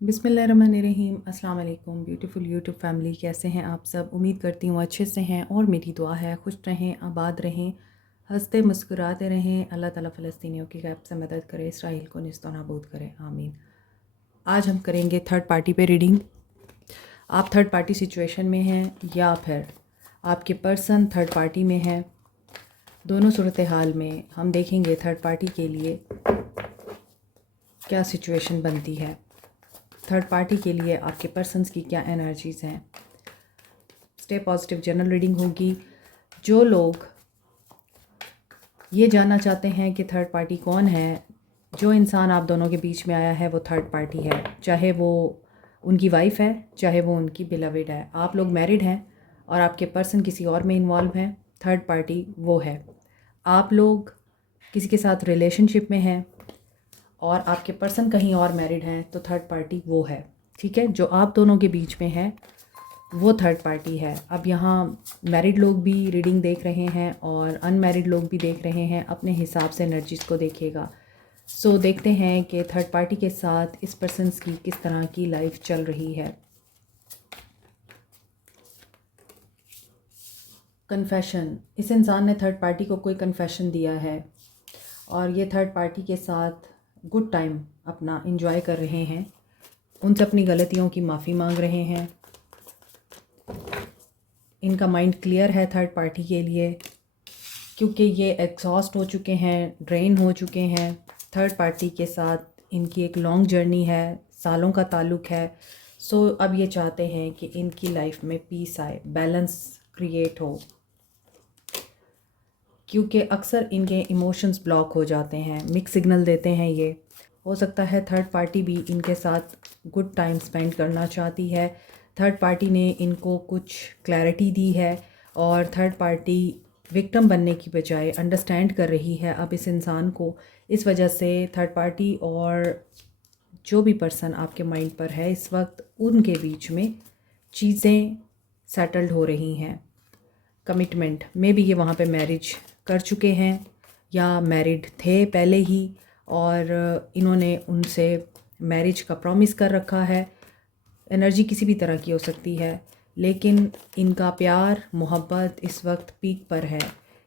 बिस्मिल्लाहिर्रहमानिर्रहीम। अस्सलाम वालेकुम ब्यूटीफुल यूट्यूब फैमिली, कैसे हैं आप सब? उम्मीद करती हूँ अच्छे से हैं और मेरी दुआ है खुश रहें, आबाद रहें, हंसते मुस्कुराते रहें। अल्लाह ताला फ़लस्तीनियों की गैब से मदद करे, इसराइल को निस्तो नाबूद करे, आमीन। आज हम करेंगे थर्ड पार्टी पे रीडिंग। आप थर्ड पार्टी सिचुएशन में हैं या फिर आपके पर्सन थर्ड पार्टी में है, दोनों सूरत हाल में हम देखेंगे थर्ड पार्टी के लिए क्या सिचुएशन बनती है, थर्ड पार्टी के लिए आपके पर्सन्स की क्या एनर्जीज़ हैं। स्टे पॉजिटिव जनरल रीडिंग होगी। जो लोग ये जानना चाहते हैं कि थर्ड पार्टी कौन है, जो इंसान आप दोनों के बीच में आया है वो थर्ड पार्टी है, चाहे वो उनकी वाइफ है, चाहे वो उनकी बिलविड है। आप लोग मैरिड हैं और आपके पर्सन किसी और में इन्वॉल्व हैं, थर्ड पार्टी वो है। आप लोग किसी के साथ रिलेशनशिप में हैं और आपके पर्सन कहीं और मैरिड हैं, तो थर्ड पार्टी वो है। ठीक है, जो आप दोनों के बीच में है वो थर्ड पार्टी है। अब यहाँ मैरिड लोग भी रीडिंग देख रहे हैं और अनमैरिड लोग भी देख रहे हैं, अपने हिसाब से एनर्जीज़ को देखिएगा। सो देखते हैं कि थर्ड पार्टी के साथ इस पर्सन्स की किस तरह की लाइफ चल रही है। कन्फेशन, इस इंसान ने थर्ड पार्टी को कोई कन्फेशन दिया है और ये थर्ड पार्टी के साथ गुड टाइम अपना इंजॉय कर रहे हैं, उनसे अपनी गलतियों की माफ़ी मांग रहे हैं। इनका माइंड क्लियर है थर्ड पार्टी के लिए, क्योंकि ये एग्जॉस्ट हो चुके हैं, ड्रेन हो चुके हैं। थर्ड पार्टी के साथ इनकी एक लॉन्ग जर्नी है, सालों का ताल्लुक़ है। सो अब ये चाहते हैं कि इनकी लाइफ में पीस आए, बैलेंस क्रिएट हो, क्योंकि अक्सर इनके इमोशंस ब्लॉक हो जाते हैं, मिक्स सिग्नल देते हैं। ये हो सकता है थर्ड पार्टी भी इनके साथ गुड टाइम स्पेंड करना चाहती है। थर्ड पार्टी ने इनको कुछ क्लैरिटी दी है और थर्ड पार्टी विक्टिम बनने की बजाय अंडरस्टैंड कर रही है अब इस इंसान को। इस वजह से थर्ड पार्टी और जो भी पर्सन आपके माइंड पर है इस वक्त, उनके बीच में चीज़ें सेटल्ड हो रही हैं। कमिटमेंट में भी ये वहाँ पे मैरिज कर चुके हैं या मैरिड थे पहले ही और इन्होंने उनसे मैरिज का प्रॉमिस कर रखा है। एनर्जी किसी भी तरह की हो सकती है, लेकिन इनका प्यार मोहब्बत इस वक्त पीक पर है।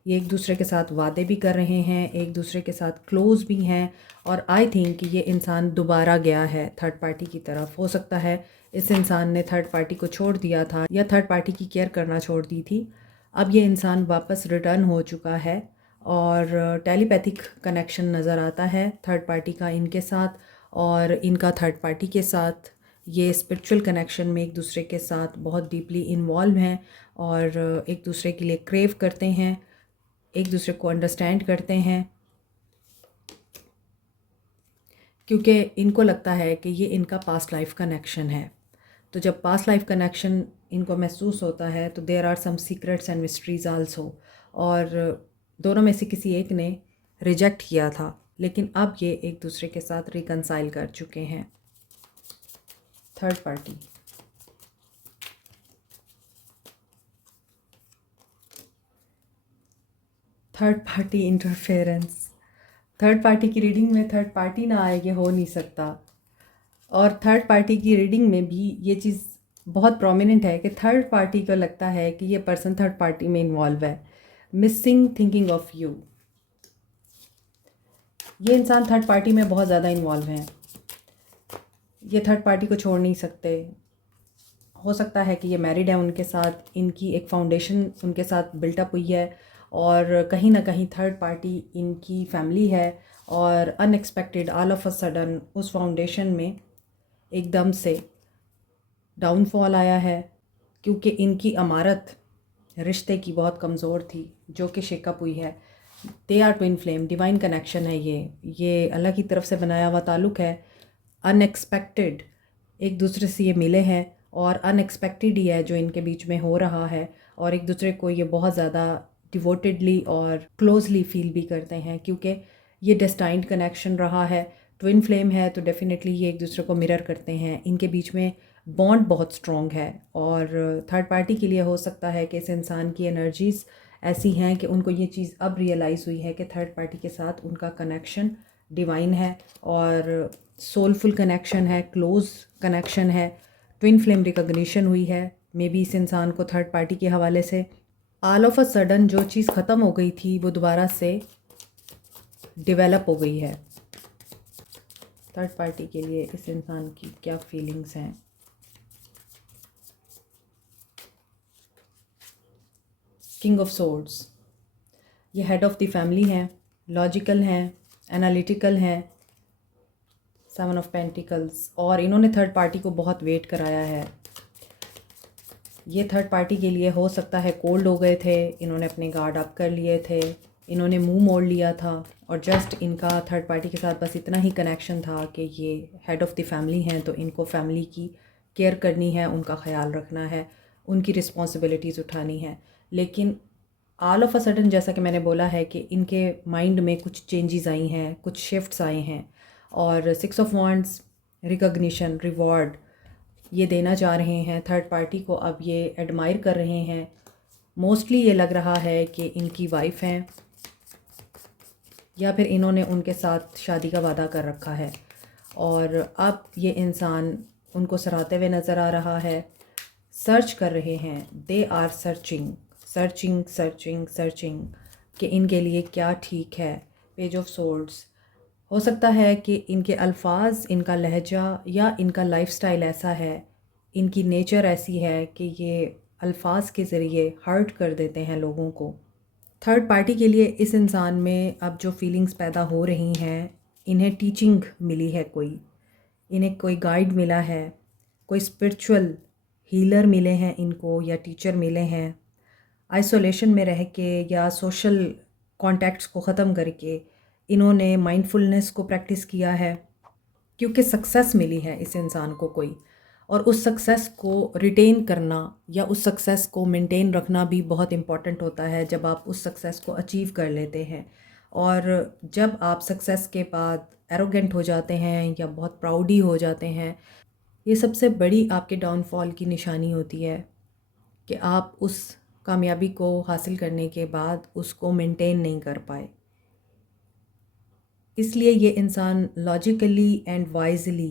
ये एक दूसरे के साथ वादे भी कर रहे हैं, एक दूसरे के साथ क्लोज़ भी हैं और आई थिंक ये इंसान दोबारा गया है थर्ड पार्टी की तरफ। हो सकता है इस इंसान ने थर्ड पार्टी को छोड़ दिया था या थर्ड पार्टी की केयर करना छोड़ दी थी। अब ये इंसान वापस रिटर्न हो चुका है और टेलीपैथिक कनेक्शन नज़र आता है थर्ड पार्टी का इनके साथ और इनका थर्ड पार्टी के साथ। ये स्पिरिचुअल कनेक्शन में एक दूसरे के साथ बहुत डीपली इन्वॉल्व हैं और एक दूसरे के लिए क्रेव करते हैं, एक दूसरे को अंडरस्टैंड करते हैं, क्योंकि इनको लगता है कि ये इनका पास्ट लाइफ कनेक्शन है। तो जब पास्ट लाइफ कनेक्शन इनको महसूस होता है तो there are some secrets and mysteries also. और दोनों में से किसी एक ने रिजेक्ट किया था, लेकिन अब ये एक दूसरे के साथ रिकंसाइल कर चुके हैं। Third party, third party interference. Third party की रीडिंग में थर्ड पार्टी ना आए, ये हो नहीं सकता। और थर्ड पार्टी की रीडिंग में भी ये चीज़ बहुत प्रोमिनेंट है कि थर्ड पार्टी को लगता है कि ये पर्सन थर्ड पार्टी में इन्वॉल्व है। मिसिंग थिंकिंग ऑफ यू, ये इंसान थर्ड पार्टी में बहुत ज़्यादा इन्वॉल्व हैं, ये थर्ड पार्टी को छोड़ नहीं सकते। हो सकता है कि ये मैरिड है, उनके साथ इनकी एक फाउंडेशन उनके साथ बिल्टअप हुई है और कहीं ना कहीं थर्ड पार्टी इनकी फैमिली है और unexpected all of a sudden उस फाउंडेशन में एकदम से डाउनफॉल आया है, क्योंकि इनकी अमारत रिश्ते की बहुत कमज़ोर थी जो कि शेकअप हुई है। They are twin flame, divine connection है ये अल्लाह की तरफ से बनाया हुआ ताल्लुक़ है। अनएक्सपेक्टेड एक दूसरे से ये मिले हैं और अनएक्सपेक्टेड ही है जो इनके बीच में हो रहा है और एक दूसरे को ये बहुत ज़्यादा डिवोटेडली और क्लोजली फील भी करते हैं, क्योंकि ये डेस्टाइन्ड कनेक्शन रहा है। ट्विन फ्लेम है तो डेफिनेटली ये एक दूसरे को मिरर करते हैं, इनके बीच में बॉन्ड बहुत स्ट्रॉन्ग है। और थर्ड पार्टी के लिए हो सकता है कि इस इंसान की एनर्जीज़ ऐसी हैं कि उनको ये चीज़ अब रियलाइज़ हुई है कि थर्ड पार्टी के साथ उनका कनेक्शन डिवाइन है और सोलफुल कनेक्शन है, क्लोज़ कनेक्शन है, ट्विन फ्लेम रिकॉग्निशन हुई है। मे बी इस इंसान को थर्ड पार्टी के हवाले से ऑल ऑफ अ सडन जो चीज़ ख़त्म हो गई थी वो दोबारा से डेवलप हो गई है। थर्ड पार्टी के लिए इस इंसान की क्या फीलिंग्स हैं? किंग ऑफ सोर्ड्स, ये हेड ऑफ़ द फैमिली हैं, लॉजिकल हैं, एनालिटिकल हैं। सेवन ऑफ पेंटिकल्स, और इन्होंने थर्ड पार्टी को बहुत वेट कराया है। ये थर्ड पार्टी के लिए हो सकता है कोल्ड हो गए थे, इन्होंने अपने गार्ड अप कर लिए थे, इन्होंने मुंह मोड़ लिया था और जस्ट इनका थर्ड पार्टी के साथ बस इतना ही कनेक्शन था कि ये हेड ऑफ़ द फैमिली हैं तो इनको फैमिली की केयर करनी है, उनका ख्याल रखना है, उनकी रिस्पॉन्सिबिलिटीज़ उठानी है। लेकिन ऑल ऑफ अ सडन जैसा कि मैंने बोला है कि इनके माइंड में कुछ चेंजेस आई हैं, कुछ शिफ्ट्स आए हैं और six of wands recognition, reward ये देना चाह रहे हैं थर्ड पार्टी को। अब ये एडमायर कर रहे हैं। मोस्टली ये लग रहा है कि इनकी वाइफ हैं या फिर इन्होंने उनके साथ शादी का वादा कर रखा है और अब ये इंसान उनको सराहते हुए नज़र आ रहा है। सर्च कर रहे हैं, they are searching searching searching searching कि इनके लिए क्या ठीक है। पेज ऑफ सोर्ड्स, हो सकता है कि इनके अल्फाज, इनका लहजा या इनका लाइफस्टाइल ऐसा है, इनकी नेचर ऐसी है कि ये अल्फाज के ज़रिए हर्ट कर देते हैं लोगों को। थर्ड पार्टी के लिए इस इंसान में अब जो फीलिंग्स पैदा हो रही हैं, इन्हें टीचिंग मिली है, इन्हें कोई गाइड मिला है, कोई स्पिरिचुअल हीलर मिले हैं इनको या टीचर मिले हैं। आइसोलेशन में रह के या सोशल कॉन्टैक्ट्स को ख़त्म करके इन्होंने माइंडफुलनेस को प्रैक्टिस किया है क्योंकि सक्सेस मिली है इस इंसान को कोई, और उस सक्सेस को रिटेन करना या उस सक्सेस को मेंटेन रखना भी बहुत इम्पॉर्टेंट होता है जब आप उस सक्सेस को अचीव कर लेते हैं। और जब आप सक्सेस के बाद एरोगेंट हो जाते हैं या बहुत प्राउडी हो जाते हैं, ये सबसे बड़ी आपके डाउनफॉल की निशानी होती है कि आप उस कामयाबी को हासिल करने के बाद उसको मेंटेन नहीं कर पाए। इसलिए ये इंसान लॉजिकली एंड वाइजली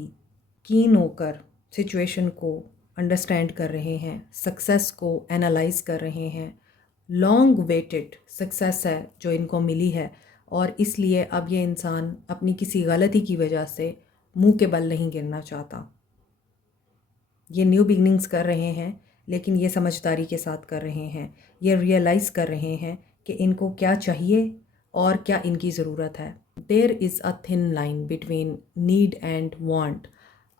कीन होकर सिचुएशन को अंडरस्टैंड कर रहे हैं, सक्सेस को एनालाइज कर रहे हैं। लॉन्ग वेटेड सक्सेस है जो इनको मिली है और इसलिए अब ये इंसान अपनी किसी गलती की वजह से मुंह के बल नहीं गिरना चाहता। ये न्यू बिगनिंग्स कर रहे हैं लेकिन ये समझदारी के साथ कर रहे हैं। ये रियलाइज़ कर रहे हैं कि इनको क्या चाहिए और क्या इनकी ज़रूरत है। There is a thin line between need and want.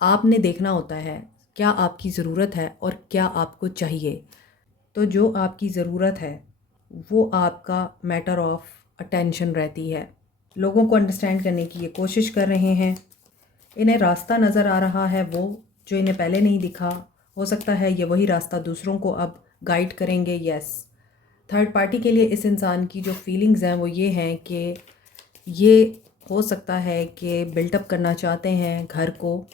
आपने देखना होता है क्या आपकी ज़रूरत है और क्या आपको चाहिए। तो जो आपकी ज़रूरत है वो आपका मैटर ऑफ अटेंशन रहती है। लोगों को अंडरस्टैंड करने की ये कोशिश कर रहे हैं। इन्हें रास्ता नज़र आ रहा है वो जो इन्हें पहले नहीं दिखा। हो सकता है ये वही रास्ता दूसरों को अब गाइड करेंगे। यस, थर्ड पार्टी के लिए इस इंसान की जो फीलिंग्स हैं वो ये हैं कि ये हो सकता है कि बिल्टअप करना चाहते हैं घर को,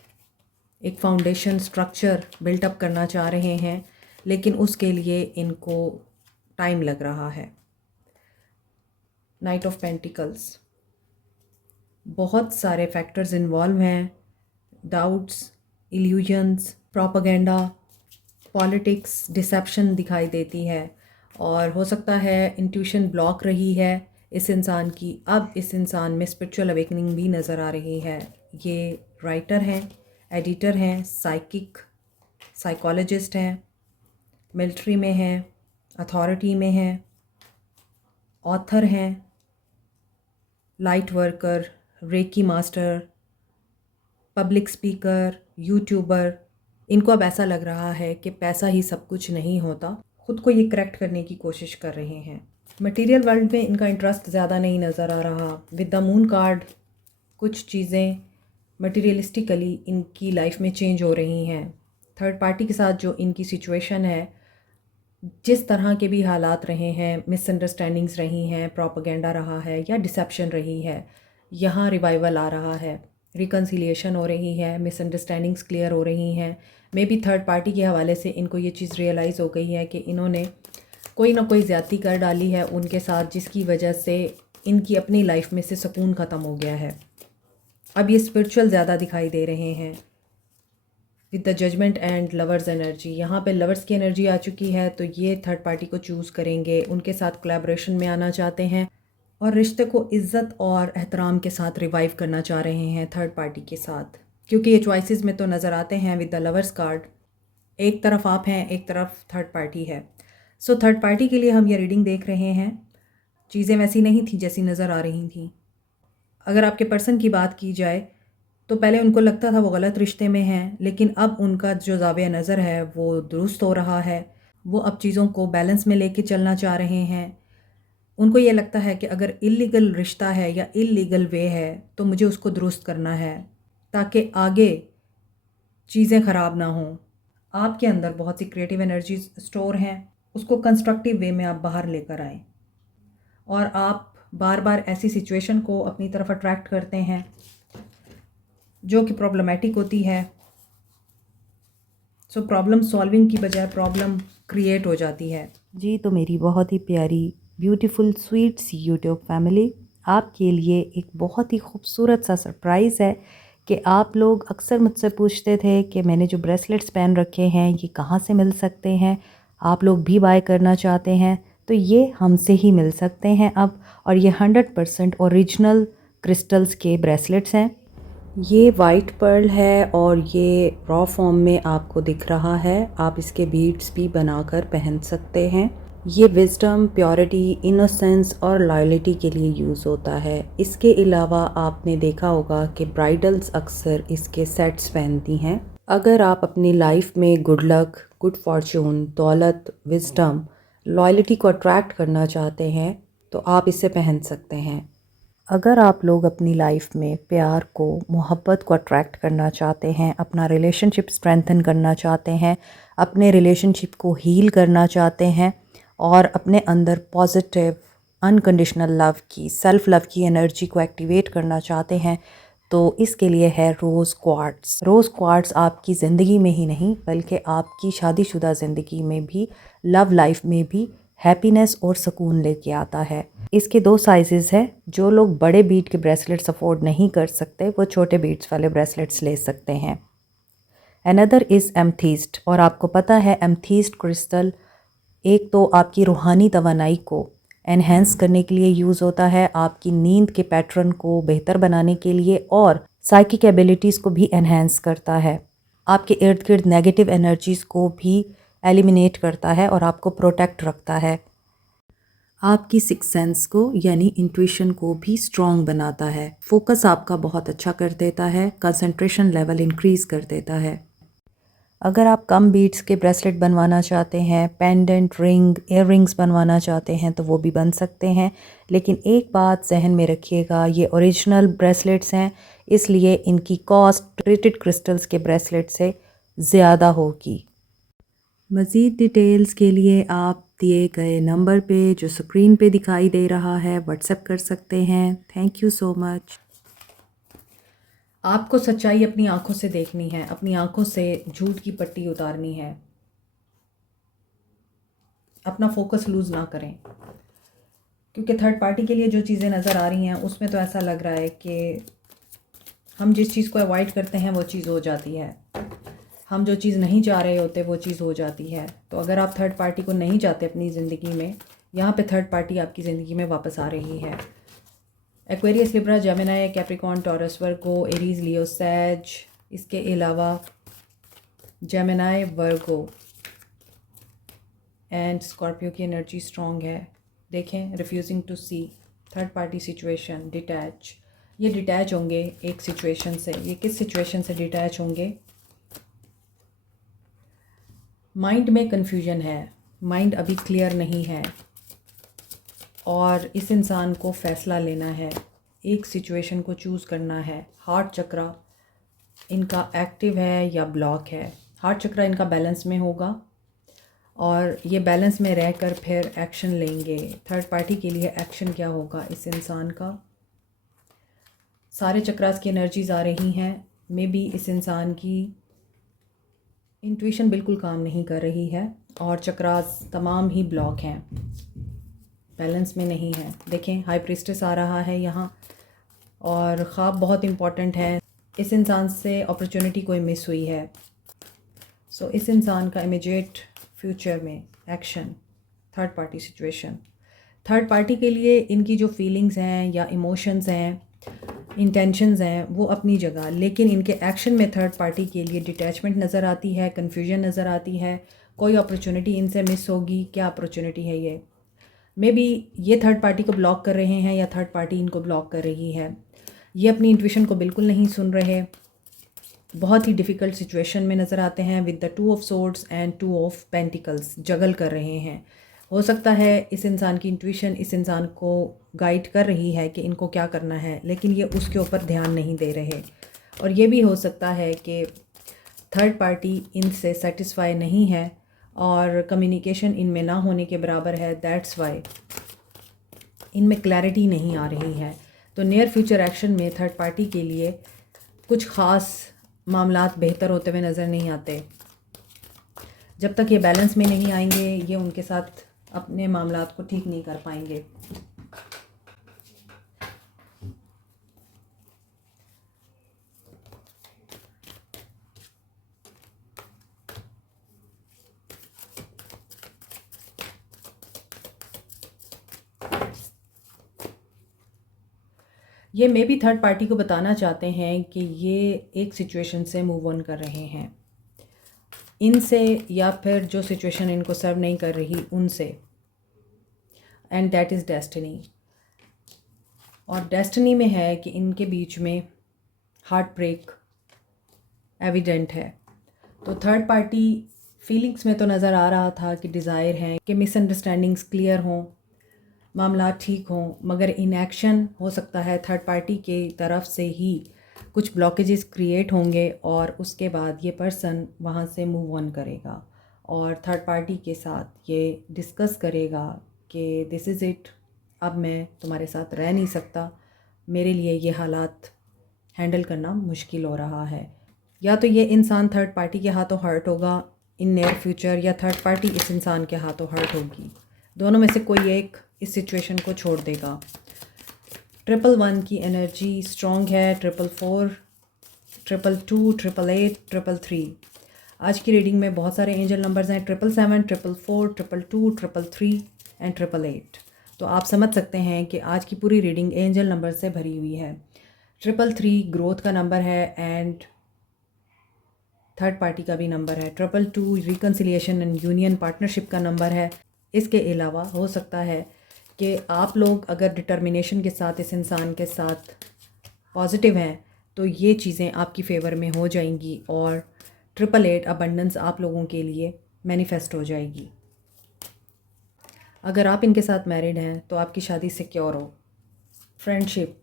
एक फाउंडेशन स्ट्रक्चर बिल्टअप करना चाह रहे हैं, लेकिन उसके लिए इनको टाइम लग रहा है। नाइट ऑफ पेंटिकल्स, बहुत सारे फैक्टर्स इन्वॉल्व हैं। Doubts, illusions, propaganda, politics, deception दिखाई देती है और हो सकता है इंट्यूशन ब्लॉक रही है इस इंसान की। अब इस इंसान में स्पिरिचुअल अवेकनिंग भी नज़र आ रही है। ये राइटर हैं, एडिटर हैं, साइकोलॉजिस्ट हैं, मिलिट्री में हैं, अथॉरिटी में हैं, ऑथर हैं, light worker, reiki master, public speaker, YouTuber. इनको अब ऐसा लग रहा है कि पैसा ही सब कुछ नहीं होता। ख़ुद को ये करेक्ट करने की कोशिश कर रहे हैं। मटेरियल वर्ल्ड में इनका इंटरेस्ट ज़्यादा नहीं नज़र आ रहा। विद द मून कार्ड कुछ चीज़ें मटेरियलिस्टिकली इनकी लाइफ में चेंज हो रही हैं। थर्ड पार्टी के साथ जो इनकी सिचुएशन है, जिस तरह के भी हालात रहे हैं, मिसअंडरस्टैंडिंग्स रही हैं, प्रोपेगेंडा रहा है या डिसेप्शन रही है, यहाँ रिवाइवल आ रहा है, रिकन्सिलिएशन हो रही है, मिसअंडरस्टैंडिंग्स क्लियर हो रही हैं। मे बी थर्ड पार्टी के हवाले से इनको ये चीज़ रियलाइज़ हो गई है कि इन्होंने कोई ना कोई ज़्यादती कर डाली है उनके साथ, जिसकी वजह से इनकी अपनी लाइफ में से सुकून ख़त्म हो गया है। अब ये स्पिरिचुअल ज़्यादा दिखाई दे रहे हैं with the judgement and lovers energy. यहाँ पे लवर्स की एनर्जी आ चुकी है, तो ये थर्ड पार्टी को चूज़ करेंगे, उनके साथ कोलैबोरेशन में आना चाहते हैं और रिश्ते को इज़्ज़त और एहतराम के साथ रिवाइव करना चाह रहे हैं थर्ड पार्टी के साथ, क्योंकि ये चॉइसेस में तो नज़र आते हैं विद द लवर्स कार्ड। एक तरफ आप हैं, एक तरफ थर्ड पार्टी है। सो थर्ड पार्टी के लिए हम ये रीडिंग देख रहे हैं। चीज़ें वैसी नहीं थी जैसी नज़र आ रही थी। अगर आपके पर्सन की बात की जाए तो पहले उनको लगता था वो गलत रिश्ते में हैं, लेकिन अब उनका जो ज़ाविया नज़र है वो दुरुस्त हो रहा है। वो अब चीज़ों को बैलेंस में लेके चलना चाह रहे हैं। उनको ये लगता है कि अगर इल्लीगल रिश्ता है या इल्लीगल वे है तो मुझे उसको दुरुस्त करना है ताकि आगे चीज़ें ख़राब ना हों। आपके अंदर बहुत सी क्रिएटिव एनर्जीज स्टोर हैं, उसको कंस्ट्रक्टिव वे में आप बाहर लेकर आएँ और आप बार बार ऐसी सिचुएशन को अपनी तरफ अट्रैक्ट करते हैं जो कि प्रॉब्लमेटिक होती है। सो प्रॉब्लम सॉल्विंग की बजाय प्रॉब्लम क्रिएट हो जाती है। जी, तो मेरी बहुत ही प्यारी ब्यूटीफुल स्वीट सी यूट्यूब फैमिली, आपके लिए एक बहुत ही खूबसूरत सा सरप्राइज़ है कि आप लोग अक्सर मुझसे पूछते थे कि मैंने जो ब्रेसलेट्स पहन रखे हैं ये कहाँ से मिल सकते हैं, आप लोग भी बाय करना चाहते हैं तो ये हमसे ही मिल सकते हैं अब। और ये 100% ओरिजिनल क्रिस्टल्स के ब्रेसलेट्स हैं। ये वाइट पर्ल है और ये रॉ फॉर्म में आपको दिख रहा है। आप इसके बीड्स भी बनाकर पहन सकते हैं। ये विजडम, प्योरिटी, इनोसेंस और लॉयल्टी के लिए यूज़ होता है। इसके अलावा आपने देखा होगा कि ब्राइडल्स अक्सर इसके सेट्स पहनती हैं। अगर आप अपनी लाइफ में गुड लक, गुड फॉर्चून, दौलत, विजडम, लॉयल्टी को अट्रैक्ट करना चाहते हैं तो आप इसे पहन सकते हैं। अगर आप लोग अपनी लाइफ में प्यार को, मोहब्बत को अट्रैक्ट करना चाहते हैं, अपना रिलेशनशिप स्ट्रेंथन करना चाहते हैं, अपने रिलेशनशिप को हील करना चाहते हैं और अपने अंदर पॉजिटिव अनकंडीशनल लव की, सेल्फ लव की एनर्जी को एक्टिवेट करना चाहते हैं तो इसके लिए है रोज़ क्वार्ट्स। रोज़ क्वार्ट्स आपकी ज़िंदगी में ही नहीं बल्कि आपकी शादीशुदा ज़िंदगी में भी, लव लाइफ में भी हैप्पीनेस और सुकून लेके आता है। इसके 2 साइजेस हैं। जो लोग बड़े बीड के ब्रेसलेट्स अफोर्ड नहीं कर सकते वो छोटे बीड्स वाले ब्रेसलेट्स ले सकते हैं। अनदर इज़ एमथीस्ट, और आपको पता है एमथीस्ट क्रिस्टल एक तो आपकी रूहानी तवानाई को एनहेंस करने के लिए यूज़ होता है, आपकी नींद के पैटर्न को बेहतर बनाने के लिए और साइकिक एबिलिटीज़ को भी एनहेंस करता है। आपके इर्द गिर्द नेगेटिव एनर्जीज़ को भी एलिमिनेट करता है और आपको प्रोटेक्ट रखता है। आपकी सिक्स सेंस को यानी इंट्यूशन को भी स्ट्रॉन्ग बनाता है। फोकस आपका बहुत अच्छा कर देता है, कंसंट्रेशन लेवल इंक्रीज़ कर देता है। अगर आप कम बीट्स के ब्रेसलेट बनवाना चाहते हैं, पेंडेंट, रिंग, इयर रिंग्स बनवाना चाहते हैं तो वो भी बन सकते हैं। लेकिन एक बात जहन में रखिएगा, ये ओरिजिनल ब्रेसलेट्स हैं इसलिए इनकी कॉस्ट ट्रीटेड क्रिस्टल्स के ब्रेसलेट से ज़्यादा होगी। मज़ीद डिटेल्स के लिए आप दिए गए नंबर पे जो स्क्रीन पे दिखाई दे रहा है व्हाट्सएप कर सकते हैं। Thank you so much. आपको सच्चाई अपनी आंखों से देखनी है, अपनी आंखों से झूठ की पट्टी उतारनी है। अपना फोकस लूज़ ना करें, क्योंकि थर्ड पार्टी के लिए जो चीज़ें नज़र आ रही हैं उसमें तो ऐसा लग रहा है कि हम जिस चीज़ को अवॉइड करते हैं वो चीज़ हो जाती है, हम जो चीज़ नहीं चाह रहे होते वो चीज़ हो जाती है। तो अगर आप थर्ड पार्टी को नहीं चाहते अपनी ज़िंदगी में, यहाँ पे थर्ड पार्टी आपकी ज़िंदगी में वापस आ रही है। Aquarius, Libra, Gemini, Capricorn, Taurus, Virgo, Aries, Leo, Sag, इसके अलावा जेमिनी, वर्गो एंड स्कॉर्पियो की एनर्जी स्ट्रॉन्ग है। देखें, refusing to see, third party situation, detach. ये डिटैच होंगे एक सिचुएशन से। ये किस सिचुएशन से डिटैच होंगे? माइंड में कन्फ्यूजन है, माइंड अभी क्लियर नहीं है और इस इंसान को फ़ैसला लेना है, एक सिचुएशन को चूज़ करना है। हार्ट चक्रा इनका एक्टिव है या ब्लॉक है? हार्ट चक्रा इनका बैलेंस में होगा और ये बैलेंस में रहकर फिर एक्शन लेंगे। थर्ड पार्टी के लिए एक्शन क्या होगा इस इंसान का? सारे चक्रास की एनर्जीज आ रही हैं। मे बी इस इंसान की इंट्यूशन बिल्कुल काम नहीं कर रही है और चक्रास तमाम ही ब्लॉक हैं, बैलेंस में नहीं है। देखें, हाई प्रीस्टेस आ रहा है यहाँ। और ख्वाब बहुत इम्पॉर्टेंट है। इस इंसान से अपॉर्चुनिटी कोई मिस हुई है। सो इस इंसान का इमीडिएट फ्यूचर में action, third party situation. Third party के लिए इनकी जो फीलिंग्स हैं या इमोशंस हैं, इंटेंशंस हैं, वो अपनी जगह, लेकिन इनके एक्शन में थर्ड पार्टी के लिए डिटैचमेंट नज़र आती है, कन्फ्यूजन नज़र आती है। कोई अपॉर्चुनिटी इनसे मिस होगी। क्या अपॉर्चुनिटी है ये? मे बी ये थर्ड पार्टी को ब्लॉक कर रहे हैं या थर्ड पार्टी इनको ब्लॉक कर रही है। ये अपनी इंट्यूशन को बिल्कुल नहीं सुन रहे। बहुत ही डिफ़िकल्ट सिचुएशन में नज़र आते हैं with the 2 of swords and 2 of pentacles, juggle कर रहे हैं। हो सकता है इस इंसान की इंट्यूशन इस इंसान को गाइड कर रही है कि इनको क्या करना है, लेकिन ये उसके ऊपर ध्यान नहीं दे रहे। और ये भी हो सकता है कि थर्ड पार्टी इनसे सेटिस्फाई नहीं है और कम्युनिकेशन इनमें ना होने के बराबर है। दैट्स वाई इनमें क्लैरिटी नहीं आ रही है। तो नियर फ्यूचर एक्शन में थर्ड पार्टी के लिए कुछ ख़ास मामलात बेहतर होते हुए नज़र नहीं आते। जब तक ये बैलेंस में नहीं आएंगे, ये उनके साथ अपने मामलात को ठीक नहीं कर पाएंगे। ये मे भी थर्ड पार्टी को बताना चाहते हैं कि ये एक सिचुएशन से मूव ऑन कर रहे हैं इनसे, या फिर जो सिचुएशन इनको सर्व नहीं कर रही उनसे। And that is destiny. और डेस्टिनी में है कि इनके बीच में हार्ट ब्रेक एविडेंट है। तो थर्ड पार्टी फीलिंग्स में तो नज़र आ रहा था कि डिज़ायर हैं कि मिसअंडरस्टैंडिंग्स क्लियर हों, मामला ठीक हों, मगर इन एक्शन हो सकता है थर्ड पार्टी के तरफ से ही कुछ ब्लॉकेजेस क्रिएट होंगे और उसके बाद ये पर्सन वहाँ से मूव ऑन करेगा और थर्ड पार्टी के साथ ये डिस्कस करेगा कि दिस इज़ इट, अब मैं तुम्हारे साथ रह नहीं सकता, मेरे लिए ये हालात हैंडल करना मुश्किल हो रहा है। या तो ये इंसान थर्ड पार्टी के हाथों हर्ट होगा इन नियर फ्यूचर, या थर्ड पार्टी इस इंसान के हाथों हर्ट होगी। दोनों में से कोई एक इस सिचुएशन को छोड़ देगा। 111 की एनर्जी स्ट्रॉन्ग है। 444, 222, 888, 333। आज की रीडिंग में बहुत सारे एंजल नंबर्स हैं। 777, 444, 222, 333 एंड 888। तो आप समझ सकते हैं कि आज की पूरी रीडिंग एंजल नंबर से भरी हुई है। 333 ग्रोथ का नंबर है एंड थर्ड पार्टी का भी नंबर है। 222 रिकन्सिलिएशन एंड यूनियन पार्टनरशिप का नंबर है। इसके अलावा हो सकता है कि आप लोग अगर डिटर्मिनेशन के साथ इस इंसान के साथ पॉजिटिव हैं तो ये चीज़ें आपकी फ़ेवर में हो जाएंगी और 888 अबंडेंस आप लोगों के लिए मैनिफेस्ट हो जाएगी। अगर आप इनके साथ मैरिड हैं तो आपकी शादी सिक्योर हो। फ्रेंडशिप,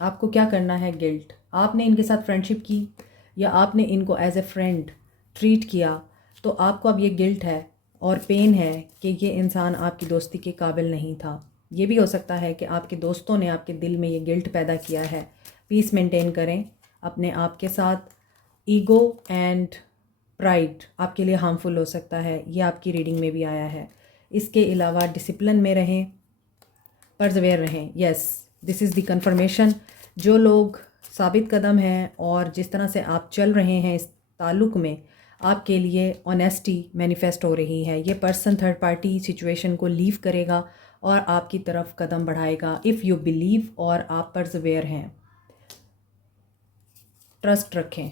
आपको क्या करना है? गिल्ट, आपने इनके साथ फ्रेंडशिप की या आपने इनको एज ए फ्रेंड ट्रीट किया तो आपको अब ये गिल्ट है और पेन है कि ये इंसान आपकी दोस्ती के काबिल नहीं था। ये भी हो सकता है कि आपके दोस्तों ने आपके दिल में ये गिल्ट पैदा किया है। पीस मेंटेन करें अपने आप के साथ। ईगो एंड प्राइड आपके लिए हार्मफुल हो सकता है, ये आपकी रीडिंग में भी आया है। इसके अलावा डिसिप्लिन में रहें, परजवेयर रहें। Yes, this is the confirmation. जो लोग साबित कदम हैं और जिस तरह से आप चल रहे हैं इस ताल्लुक़ में, आपके लिए ऑनेस्टी मैनिफेस्ट हो रही है। ये पर्सन थर्ड पार्टी सिचुएशन को लीव करेगा और आपकी तरफ कदम बढ़ाएगा इफ़ यू बिलीव और आप परजवेयर हैं। ट्रस्ट रखें।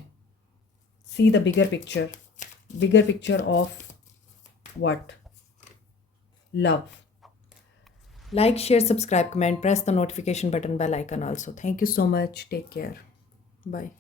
See the bigger picture of what? Love. Like, share, subscribe, comment, press the notification button, bell icon also. Thank you so much. Take care. Bye.